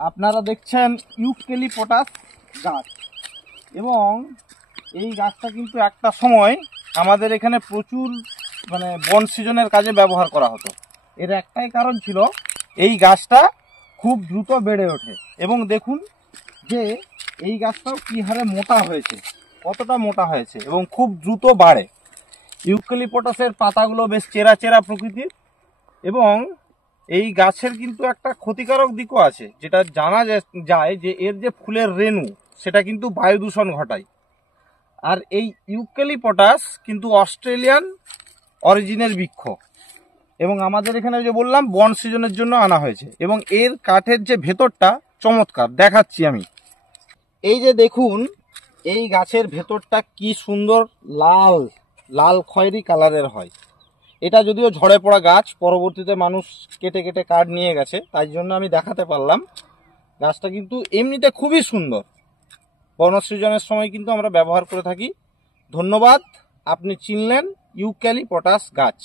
আপনারা দেখছেন ইউক্যালিপটাস গাছ, এবং এই গাছটা কিন্তু একটা সময় আমাদের এখানে প্রচুর বন সৃজনের কাজে ব্যবহার করা হতো। এর একটাই কারণ ছিল এই গাছটা খুব দ্রুত বেড়ে ওঠে, এবং দেখুন যে এই গাছটাও কী হারে মোটা হয়েছে, কতটা মোটা হয়েছে এবং খুব দ্রুত বাড়ে। ইউক্যালিপটাসের পাতাগুলো বেশ চেরা চেরা প্রকৃতির, এবং এই গাছের কিন্তু একটা ক্ষতিকারক দিকও আছে, যেটা জানা যায় যে এর যে ফুলের রেণু সেটা কিন্তু বায়ু দূষণ ঘটায়। আর এই ইউক্যালিপটাস কিন্তু অস্ট্রেলিয়ান অরিজিনের বৃক্ষ, এবং আমাদের এখানে যে বললাম বন সৃজনের জন্য আনা হয়েছে। এবং এর কাঠের যে ভেতরটা চমৎকার, দেখাচ্ছি আমি। এই যে দেখুন, এই গাছের ভেতরটা কি সুন্দর লাল লাল খয়েরি কালারের হয়। এটা যদিও ঝড়ে পড়া গাছ, পরবর্তীতে মানুষ কেটে কেটে কাঠ নিয়ে গেছে, তাই জন্য আমি দেখাতে পারলাম। গাছটা কিন্তু এমনিতে খুবই সুন্দর, বনসৃজনের সময় কিন্তু আমরা ব্যবহার করে থাকি। ধন্যবাদ, আপনি চিনলেন ইউক্যালিপটাস গাছ।